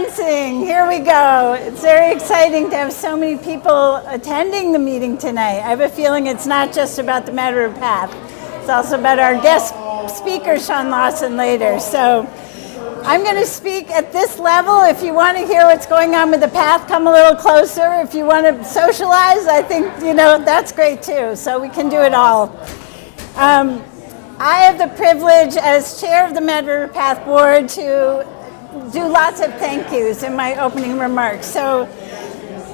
commencing. Here we go. It's very exciting to have so many people attending the meeting tonight. I have a feeling it's not just about the Mad River Path. It's also about our guest speaker, Sean Lawson, later. So I'm going to speak at this level. If you want to hear what's going on with the path, come a little closer. If you want to socialize, I think, that's great too. So we can do it all. I have the privilege as chair of the Mad River Path Board to do lots of thank yous in my opening remarks. So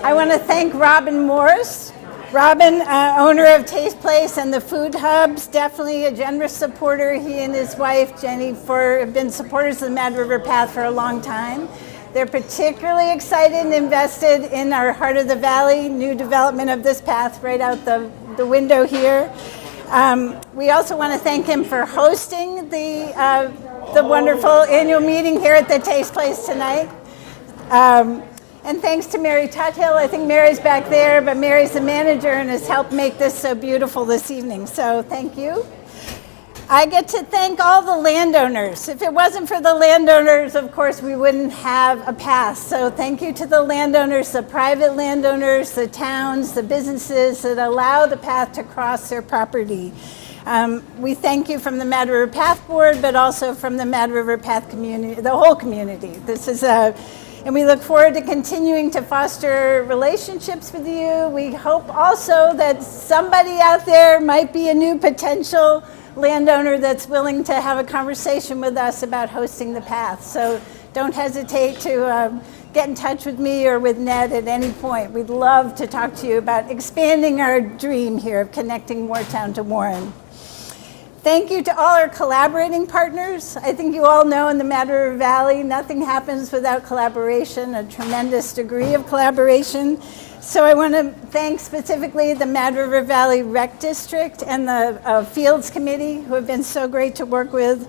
I want to thank Robin Morris. Robin, owner of Taste Place and the Food Hubs, definitely a generous supporter. He and his wife, Jenny, have been supporters of the Mad River Path for a long time. They're particularly excited and invested in our Heart of the Valley, new development of this path right out the window here. We also want to thank him for hosting the wonderful annual meeting here at the Taste Place tonight. And thanks to Mary Tuthill. I think Mary's back there, but Mary's the manager and has helped make this so beautiful this evening. So thank you. I get to thank all the landowners. If it wasn't for the landowners, of course, we wouldn't have a path. So thank you to the landowners, the private landowners, the towns, the businesses that allow the path to cross their property. We thank you from the Mad River Path Board, but also from the Mad River Path community, the whole community. And we look forward to continuing to foster relationships with you. We hope also that somebody out there might be a new potential landowner that's willing to have a conversation with us about hosting the path. So don't hesitate to get in touch with me or with Ned at any point. We'd love to talk to you about expanding our dream here of connecting Moortown to Warren. Thank you to all our collaborating partners. I think you all know in the Mad River Valley, nothing happens without collaboration, a tremendous degree of collaboration. So I want to thank specifically the Mad River Valley Rec District and the Fields Committee, who have been so great to work with,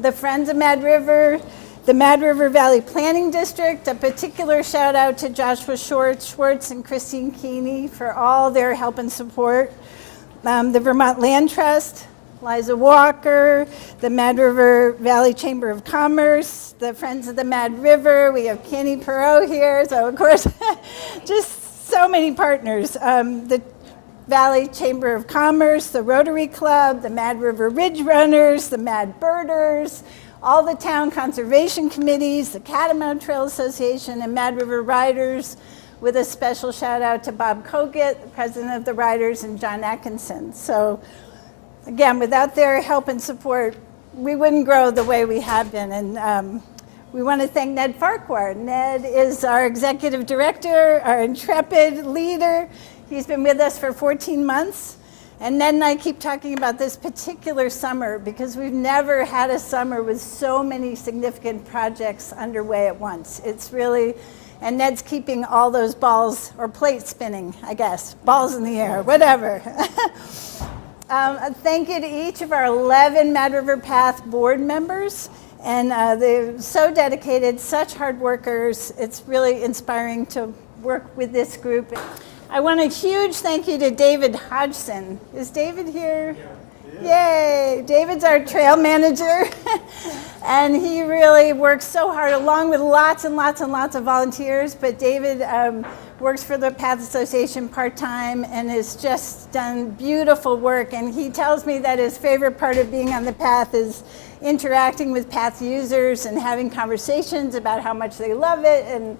the Friends of Mad River, the Mad River Valley Planning District. A particular shout out to Joshua Schwartz and Christine Keeney for all their help and support. The Vermont Land Trust, Liza Walker, the Mad River Valley Chamber of Commerce, the Friends of the Mad River. We have Kenny Perot here, so of course, just so many partners. The Valley Chamber of Commerce, the Rotary Club, the Mad River Ridge Runners, the Mad Birders, all the town conservation committees, the Catamount Trail Association, and Mad River Riders, with a special shout out to Bob Kogut, the president of the Riders, and John Atkinson. So again, without their help and support, we wouldn't grow the way we have been. And we want to thank Ned Farquhar. Ned is our executive director, our intrepid leader. He's been with us for 14 months. And Ned and I keep talking about this particular summer because we've never had a summer with so many significant projects underway at once. It's really, and Ned's keeping all those balls, or plates spinning, I guess, balls in the air, whatever. Thank you to each of our 11 Mad River Path board members. And they're so dedicated, such hard workers. It's really inspiring to work with this group. I want a huge thank you to David Hodgson. Is David here? Yeah. Yay! David's our trail manager. And he really works so hard, along with lots and lots and lots of volunteers. But David works for the Path Association part-time and has just done beautiful work. And he tells me that his favorite part of being on the path is interacting with path users and having conversations about how much they love it. And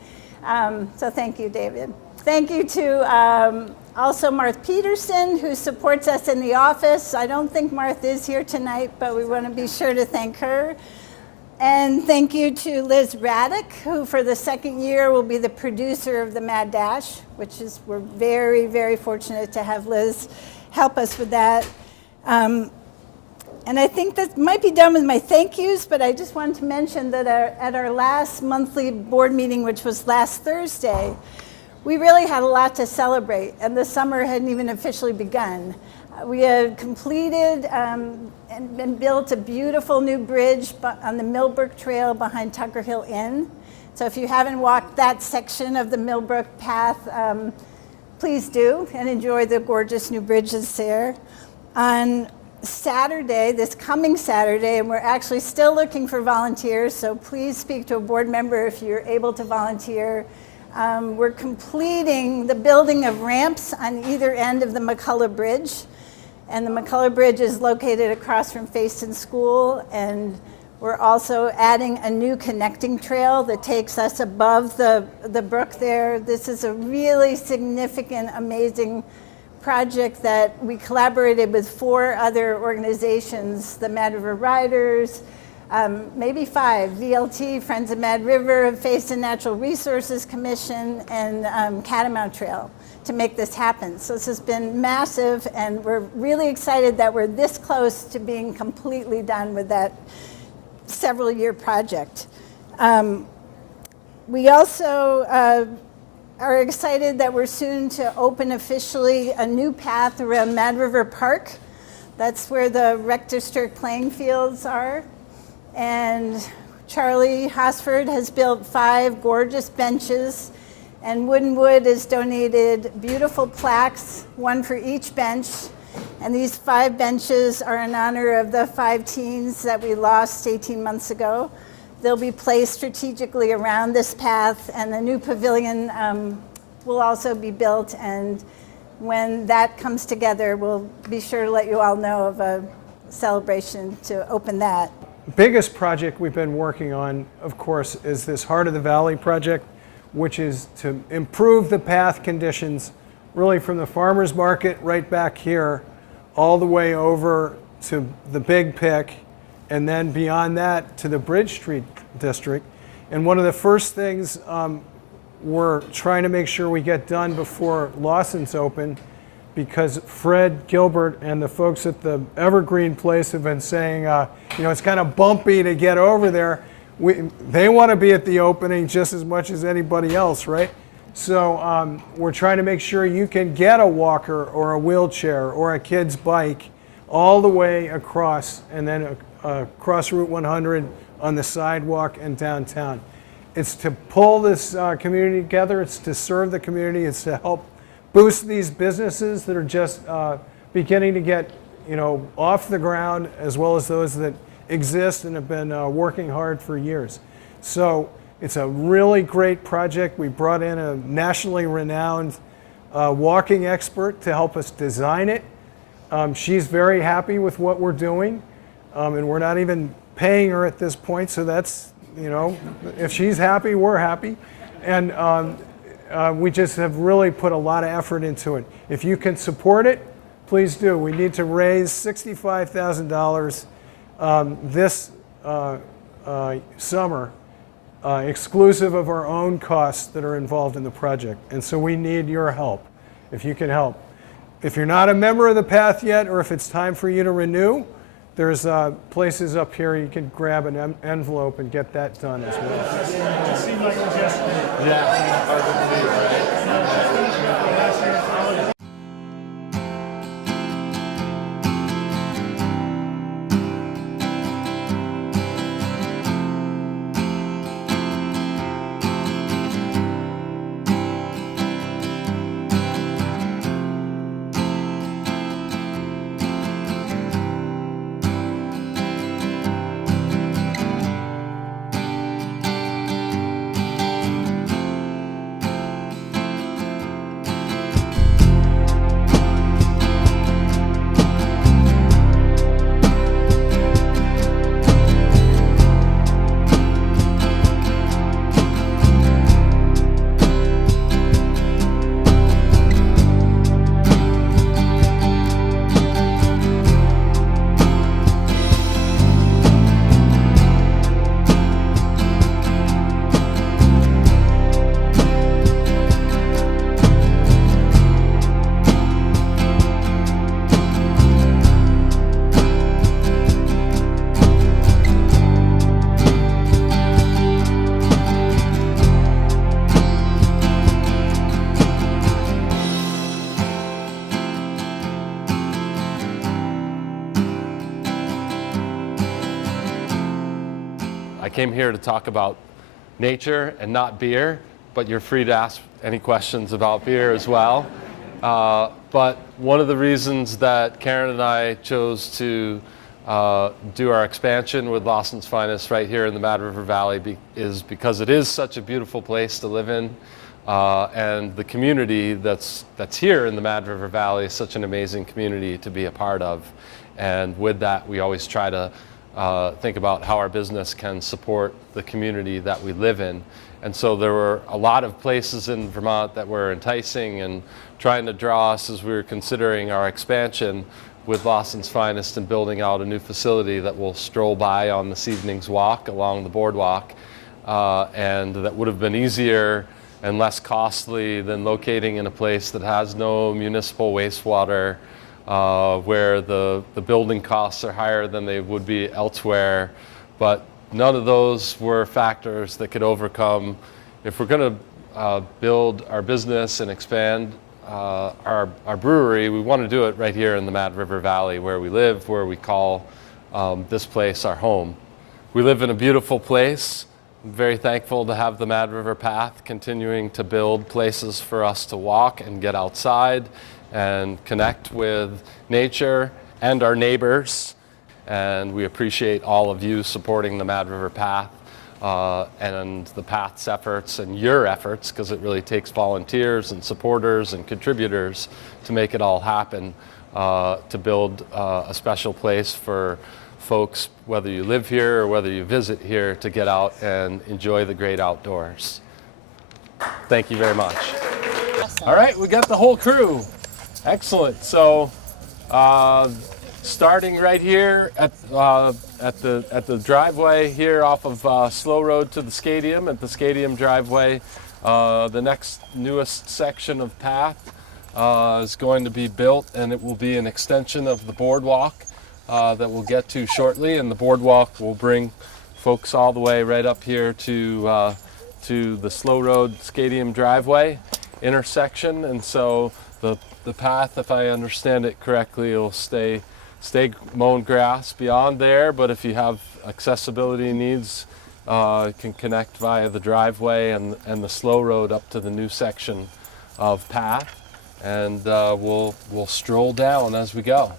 so thank you, David. Thank you to also Marth Peterson, who supports us in the office. I don't think Marth is here tonight, but we want to be sure to thank her. And thank you to Liz Raddick, who for the second year will be the producer of the Mad Dash, which is, we're very, very fortunate to have Liz help us with that. And I think that might be done with my thank yous, but I just wanted to mention that at our last monthly board meeting, which was last Thursday, we really had a lot to celebrate, and the summer hadn't even officially begun. We had completed and built a beautiful new bridge on the Millbrook Trail behind Tucker Hill Inn. So if you haven't walked that section of the Millbrook Path, please do and enjoy the gorgeous new bridges there. On Saturday, this coming Saturday, and we're actually still looking for volunteers, so please speak to a board member if you're able to volunteer. We're completing the building of ramps on either end of the McCullough Bridge. And the McCullough Bridge is located across from Fayston School, and we're also adding a new connecting trail that takes us above the brook there. This is a really significant, amazing project that we collaborated with 4 other organizations, the Mad River Riders, maybe 5, VLT, Friends of Mad River, Fayston Natural Resources Commission, and Catamount Trail to make this happen. So this has been massive, and we're really excited that we're this close to being completely done with that several-year project. We also are excited that we're soon to open officially a new path around Mad River Park. That's where the rec district playing fields are. And Charlie Hosford has built 5 gorgeous benches, and Wood & Wood has donated beautiful plaques, 1 for each bench. And these 5 benches are in honor of the 5 teens that we lost 18 months ago. They'll be placed strategically around this path, and the new pavilion will also be built. And when that comes together, we'll be sure to let you all know of a celebration to open that. The biggest project we've been working on, of course, is this Heart of the Valley project, which is to improve the path conditions really from the farmers market right back here all the way over to the Big Pick, and then beyond that to the Bridge Street district. And one of the first things we're trying to make sure we get done before Lawson's open, because Fred Gilbert and the folks at the Evergreen place have been saying, it's kind of bumpy to get over there. They want to be at the opening just as much as anybody else, right? So we're trying to make sure you can get a walker or a wheelchair or a kid's bike all the way across, and then across Route 100 on the sidewalk and downtown. It's to pull this community together. It's to serve the community. It's to help boost these businesses that are just beginning to get, off the ground, as well as those that exist and have been working hard for years. So it's a really great project. We brought in a nationally renowned walking expert to help us design it. She's very happy with what we're doing, and we're not even paying her at this point, so that's, if she's happy, we're happy. And we just have really put a lot of effort into it. If you can support it, please do. We need to raise $65,000 this summer, exclusive of our own costs that are involved in the project. And so we need your help, if you can help. If you're not a member of the Path yet, or if it's time for you to renew, there's places up here you can grab an envelope and get that done as well. It seemed like it was yesterday. Yeah, hard to believe, right? I came here to talk about nature and not beer, but you're free to ask any questions about beer as well. But one of the reasons that Karen and I chose to do our expansion with Lawson's Finest right here in the Mad River Valley is because it is such a beautiful place to live in, and the community that's here in the Mad River Valley is such an amazing community to be a part of. And with that, we always try to think about how our business can support the community that we live in. And so there were a lot of places in Vermont that were enticing and trying to draw us as we were considering our expansion with Lawson's Finest and building out a new facility that we'll stroll by on this evening's walk along the boardwalk, and that would have been easier and less costly than locating in a place that has no municipal wastewater, where the building costs are higher than they would be elsewhere. But none of those were factors that could overcome, if we're going to build our business and expand our brewery, we want to do it right here in the Mad River Valley where we live, where we call this place our home. We live in a beautiful place. I'm very thankful to have the Mad River Path continuing to build places for us to walk and get outside and connect with nature and our neighbors. And we appreciate all of you supporting the Mad River Path and the Path's efforts and your efforts, because it really takes volunteers and supporters and contributors to make it all happen, to build a special place for folks, whether you live here or whether you visit here, to get out and enjoy the great outdoors. Thank you very much. Awesome. All right, we got the whole crew. Excellent. So starting right here at the driveway here off of Slow Road to the Stadium, at the Stadium driveway, the next newest section of path is going to be built, and it will be an extension of the boardwalk that we'll get to shortly. And the boardwalk will bring folks all the way right up here to the Slow Road Stadium driveway intersection. And so the path, if I understand it correctly, will stay mown grass beyond there, but if you have accessibility needs, you can connect via the driveway and the Slow Road up to the new section of path, and we'll stroll down as we go.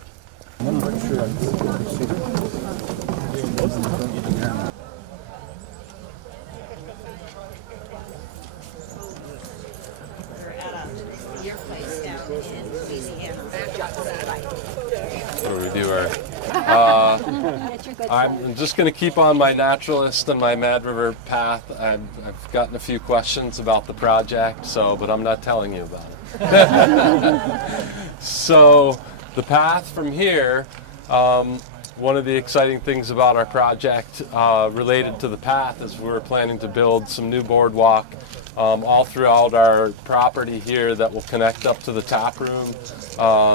Where we do our I'm just going to keep on my naturalist and my Mad River Path. I've gotten a few questions about the project, but I'm not telling you about it. So the path from here, one of the exciting things about our project related to the path is we're planning to build some new boardwalk all throughout our property here that will connect up to the tap room,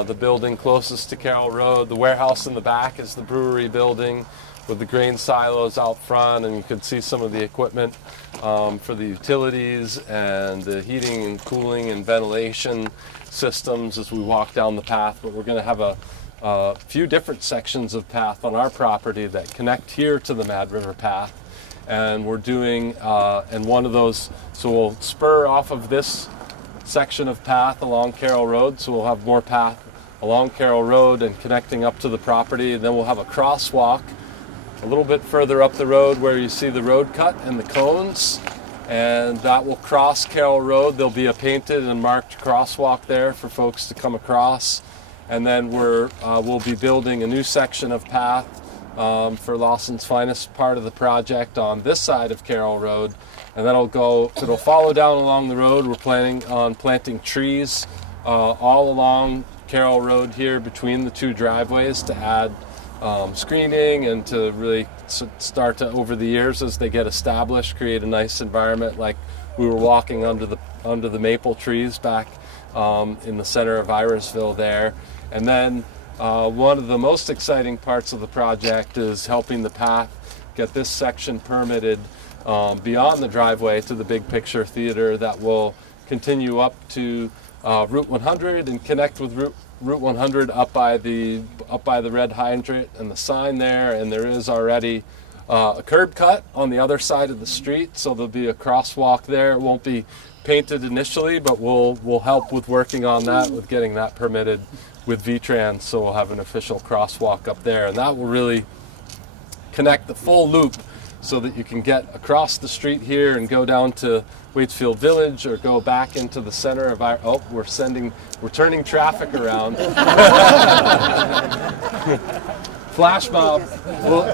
the building closest to Carroll Road. The warehouse in the back is the brewery building with the grain silos out front, and you can see some of the equipment for the utilities and the heating and cooling and ventilation systems as we walk down the path. But we're going to have a few different sections of path on our property that connect here to the Mad River Path. And we're doing, and one of those, so we'll spur off of this section of path along Carroll Road, so we'll have more path along Carroll Road and connecting up to the property. And then we'll have a crosswalk a little bit further up the road where you see the road cut and the cones, and that will cross Carroll Road. There'll be a painted and marked crosswalk there for folks to come across. And then we'll be building a new section of path for Lawson's Finest part of the project on this side of Carroll Road, and it'll follow down along the road. We're planning on planting trees all along Carroll Road here between the two driveways to add screening and to really start to, over the years as they get established, create a nice environment like we were walking under the maple trees back in the center of Irisville there. And then one of the most exciting parts of the project is helping the path get this section permitted beyond the driveway to the Big Picture Theater that will continue up to Route 100 and connect with Route 100 up by the red hydrant and the sign there. And there is already a curb cut on the other side of the street, so there'll be a crosswalk there. It won't be painted initially, but we'll help with working on that, with getting that permitted with VTrans, so we'll have an official crosswalk up there, and that will really connect the full loop so that you can get across the street here and go down to Waitsfield Village or go back into the center of our, oh, we're turning traffic around. Flash mob. We'll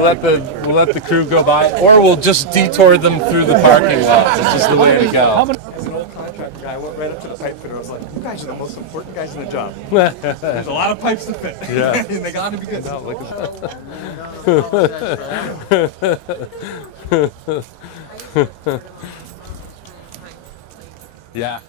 let the crew go by, or we'll just detour them through the parking lot, which is the way to go. As an old contractor guy, I went right up to the pipe fitter. I was like, "You guys are the most important guys in the job. There's a lot of pipes to fit, Yeah. and they got to be good." Yeah.